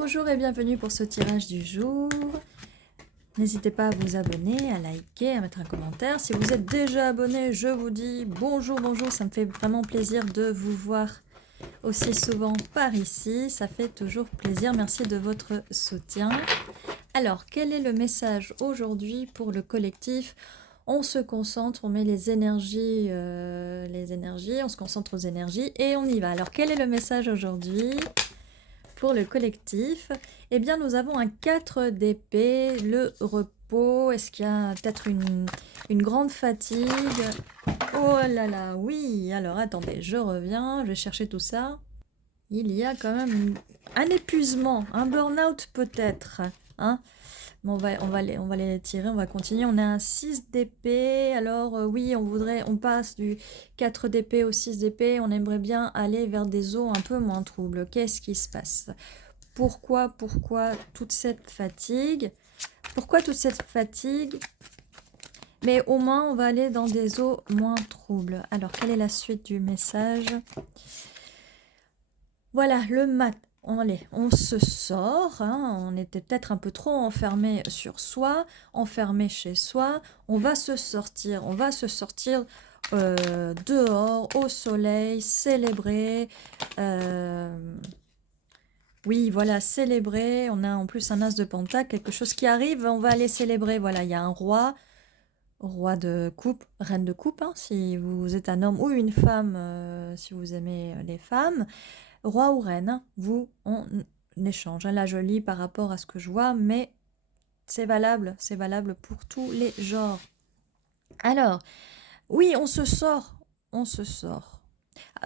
Bonjour et bienvenue pour ce tirage du jour. N'hésitez pas à vous abonner, à liker, à mettre un commentaire. Si vous êtes déjà abonné, je vous dis bonjour, bonjour. Ça me fait vraiment plaisir de vous voir aussi souvent par ici. Ça fait toujours plaisir. Merci de votre soutien. Alors, quel est le message aujourd'hui pour le collectif? On se concentre, on met les énergies, on se concentre aux énergies et on y va. Alors, quel est le message aujourd'hui pour le collectif? Eh bien, nous avons un 4 d'épée, le repos. Est-ce qu'il y a peut-être une grande fatigue? Oh là là, oui. Alors, attendez, je reviens, je vais chercher tout ça. Il y a quand même un épuisement, un burn-out peut-être. Hein? Bon, on va les tirer, on va continuer. On a un 6 d'épée. Alors, oui, on passe du 4 d'épée au 6 d'épée. On aimerait bien aller vers des eaux un peu moins troubles. Qu'est-ce qui se passe? Pourquoi toute cette fatigue? Pourquoi toute cette fatigue? Mais au moins, on va aller dans des eaux moins troubles. Alors, quelle est la suite du message? Voilà, le mat. On se sort, hein, on était peut-être un peu trop enfermé sur soi, enfermé chez soi. On va se sortir dehors, au soleil, célébrer. Oui, voilà, célébrer. On a en plus un as de pentacle, quelque chose qui arrive, on va aller célébrer. Voilà, il y a un roi, roi de coupe, reine de coupe, hein, si vous êtes un homme ou une femme, si vous aimez les femmes. Roi ou reine, hein, on échange. Hein. Là, je lis par rapport à ce que je vois, mais c'est valable pour tous les genres. Alors, oui, on se sort, on se sort.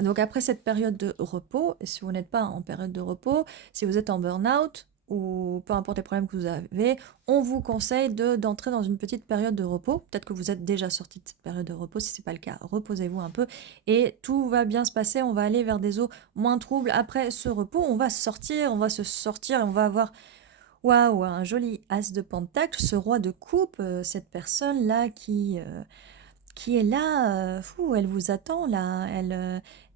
Donc après cette période de repos, et si vous n'êtes pas en période de repos, si vous êtes en burn-out ou peu importe les problèmes que vous avez, on vous conseille d'entrer dans une petite période de repos. Peut-être que vous êtes déjà sorti de cette période de repos. Si ce n'est pas le cas, reposez-vous un peu et tout va bien se passer. On va aller vers des eaux moins troubles. Après ce repos, on va se sortir et on va avoir waouh, un joli as de pentacle, ce roi de coupe, cette personne-là qui est là, elle vous attend là.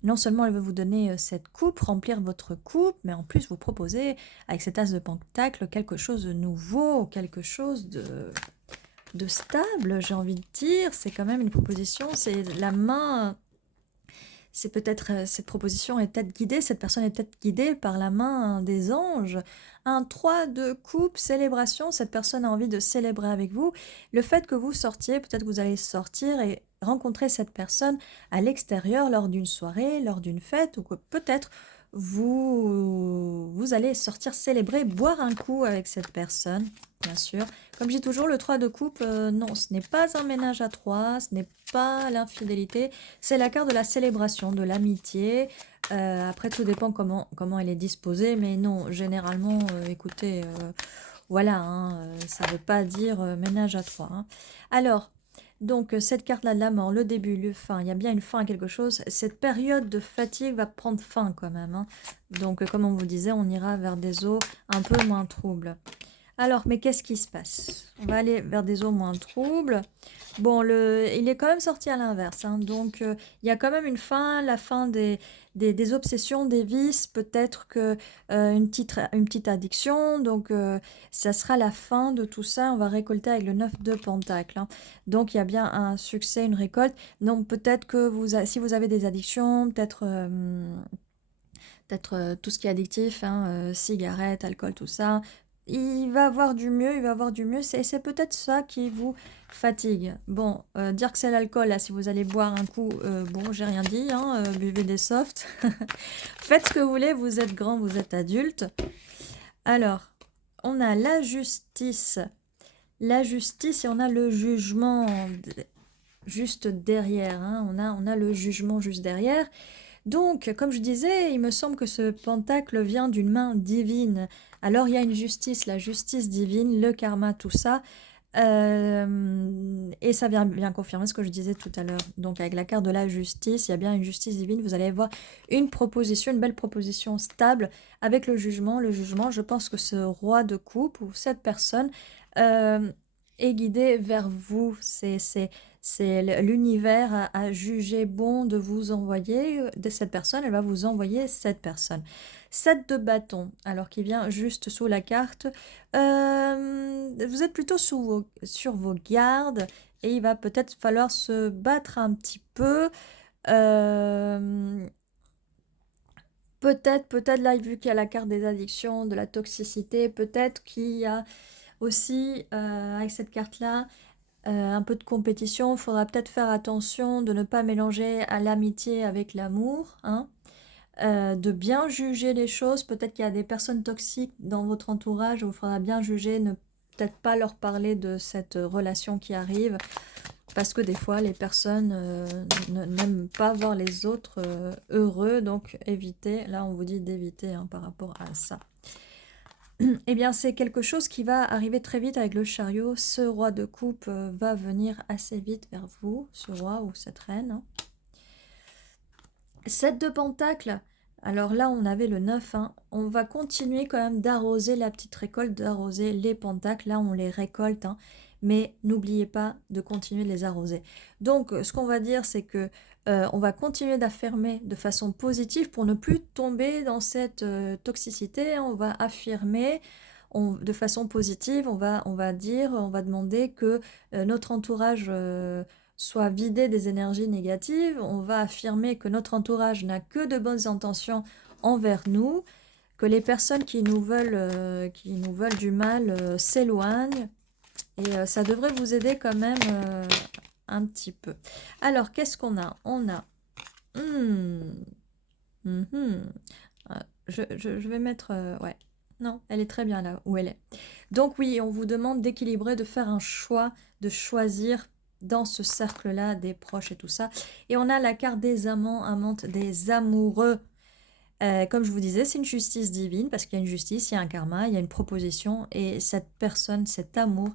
Non seulement elle veut vous donner cette coupe, remplir votre coupe, mais en plus vous proposer avec cet as de pentacle quelque chose de nouveau, quelque chose de stable, j'ai envie de dire. C'est quand même une proposition, c'est la main. C'est peut-être cette proposition est peut-être guidée, cette personne est peut-être guidée par la main des anges. Un 3 de coupe, célébration, cette personne a envie de célébrer avec vous. Le fait que vous sortiez, peut-être vous allez sortir et rencontrer cette personne à l'extérieur lors d'une soirée, lors d'une fête, ou que peut-être vous allez sortir célébrer, boire un coup avec cette personne, bien sûr. Comme je dis toujours, le 3 de coupe, non, ce n'est pas un ménage à 3, ce n'est pas l'infidélité, c'est la carte de la célébration, de l'amitié. Après, tout dépend comment elle est disposée, mais non, généralement, écoutez, voilà, hein, ça ne veut pas dire ménage à 3. Hein. Alors, donc, cette carte-là de la mort, le début, le fin, il y a bien une fin à quelque chose. Cette période de fatigue va prendre fin quand même. Hein. Donc, comme on vous disait, on ira vers des eaux un peu moins troubles. Alors, mais qu'est-ce qui se passe? On va aller vers des eaux moins troubles. Bon, il est quand même sorti à l'inverse. Hein, donc, il y a quand même une fin, la fin des obsessions, des vices, peut-être que une petite addiction. Donc, ça sera la fin de tout ça. On va récolter avec le 9 de Pentacle. Hein. Donc, il y a bien un succès, une récolte. Donc, peut-être que si vous avez des addictions, peut-être tout ce qui est addictif, hein, cigarettes, alcool, tout ça, il va avoir du mieux, c'est peut-être ça qui vous fatigue. Bon, dire que c'est l'alcool, là, si vous allez boire un coup, bon, j'ai rien dit, hein, buvez des softs. Faites ce que vous voulez, vous êtes grand, vous êtes adulte. Alors, on a la justice et on a le jugement juste derrière, hein, on a le jugement juste derrière. Donc, comme je disais, il me semble que ce pentacle vient d'une main divine. Alors, il y a une justice, la justice divine, le karma, tout ça. Et ça vient bien confirmer ce que je disais tout à l'heure. Donc, avec la carte de la justice, il y a bien une justice divine. Vous allez voir une proposition, une belle proposition stable avec le jugement. Le jugement, je pense que ce roi de coupe ou cette personne est guidée vers vous. C'est l'univers a jugé bon de vous envoyer de cette personne, elle va vous envoyer cette personne. 7 de bâton, alors qui vient juste sous la carte. Vous êtes plutôt sur vos gardes et il va peut-être falloir se battre un petit peu. Peut-être là, vu qu'il y a la carte des addictions, de la toxicité, peut-être qu'il y a aussi, avec cette carte-là, un peu de compétition. Il faudra peut-être faire attention de ne pas mélanger à l'amitié avec l'amour, hein. De bien juger les choses. Peut-être qu'il y a des personnes toxiques dans votre entourage, où il faudra bien juger, ne peut-être pas leur parler de cette relation qui arrive. Parce que des fois, les personnes n'aiment pas voir les autres heureux, donc évitez. Là, on vous dit d'éviter par rapport à ça. Eh bien, c'est quelque chose qui va arriver très vite avec le chariot. Ce roi de coupe va venir assez vite vers vous, ce roi ou cette reine. 7 de pentacle. Alors là, on avait le 9. On va continuer quand même d'arroser la petite récolte, d'arroser les pentacles. Là, on les récolte. Mais n'oubliez pas de continuer de les arroser. Donc, ce qu'on va dire, c'est que on va continuer d'affirmer de façon positive pour ne plus tomber dans cette toxicité. On va affirmer de façon positive. On va demander que notre entourage soit vidé des énergies négatives. On va affirmer que notre entourage n'a que de bonnes intentions envers nous, que les personnes qui nous veulent du mal s'éloignent. Et ça devrait vous aider quand même un petit peu. Alors, qu'est-ce qu'on a? On a... je vais mettre... ouais. Non, elle est très bien là où elle est. Donc oui, on vous demande d'équilibrer, de faire un choix, de choisir dans ce cercle-là des proches et tout ça. Et on a la carte des amants, amantes, des amoureux. Comme je vous disais, c'est une justice divine parce qu'il y a une justice, il y a un karma, il y a une proposition. Et cette personne, cet amour,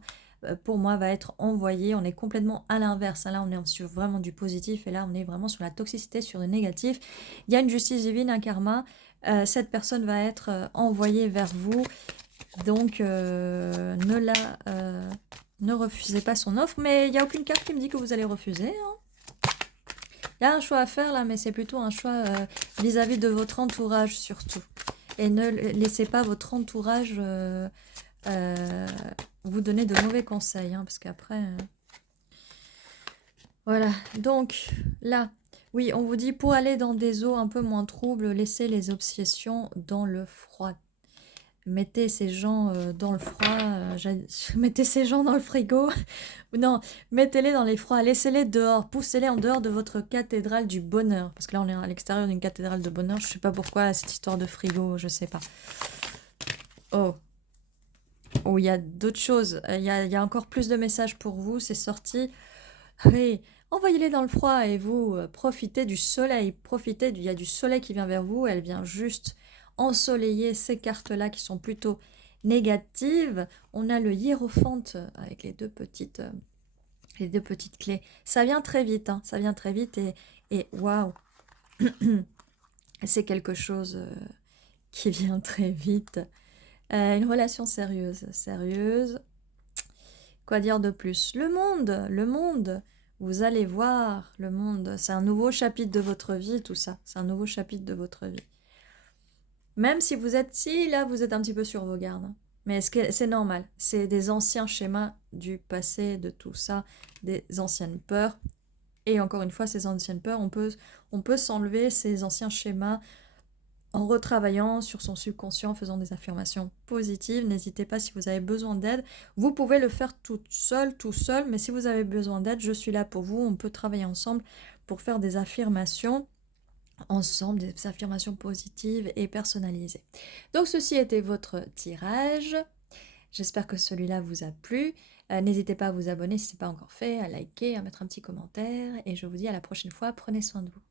pour moi, va être envoyé. On est complètement à l'inverse. Là, on est sur vraiment du positif et là, on est vraiment sur la toxicité, sur le négatif. Il y a une justice divine, un karma. Cette personne va être envoyée vers vous. Donc, ne refusez pas son offre. Mais il n'y a aucune carte qui me dit que vous allez refuser. Il y a un choix à faire là, mais c'est plutôt un choix vis-à-vis de votre entourage surtout. Et ne laissez pas votre entourage vous donner de mauvais conseils. Parce qu'après... Voilà, donc là, oui, on vous dit pour aller dans des eaux un peu moins troubles, laissez les obsessions dans le froid. Mettez ces gens dans le froid, mettez ces gens dans le frigo. Non, mettez-les dans les froids, laissez-les dehors, poussez-les en dehors de votre cathédrale du bonheur. Parce que là, on est à l'extérieur d'une cathédrale de bonheur. Je sais pas pourquoi cette histoire de frigo, je sais pas. Oh, il y a d'autres choses. Il y a encore plus de messages pour vous, c'est sorti. Oui, envoyez-les dans le froid et vous profitez du soleil. Il y a du soleil qui vient vers vous, elle vient juste ensoleiller ces cartes-là qui sont plutôt négatives. On a le hiérophante avec les deux petites clés. Ça vient très vite, ça vient très vite et waouh, c'est quelque chose qui vient très vite. Une relation sérieuse. Quoi dire de plus? Le monde. Vous allez voir le monde. C'est un nouveau chapitre de votre vie, tout ça. C'est un nouveau chapitre de votre vie. Même si vous êtes là, vous êtes un petit peu sur vos gardes. Mais c'est normal. C'est des anciens schémas du passé, de tout ça, des anciennes peurs. Et encore une fois, ces anciennes peurs, on peut s'enlever ces anciens schémas en retravaillant sur son subconscient, en faisant des affirmations positives. N'hésitez pas si vous avez besoin d'aide. Vous pouvez le faire tout seul, mais si vous avez besoin d'aide, je suis là pour vous. On peut travailler ensemble pour faire des affirmations ensemble, des affirmations positives et personnalisées. Donc ceci était votre tirage. J'espère que celui-là vous a plu. N'hésitez pas à vous abonner si ce n'est pas encore fait, à liker, à mettre un petit commentaire. Et je vous dis à la prochaine fois. Prenez soin de vous.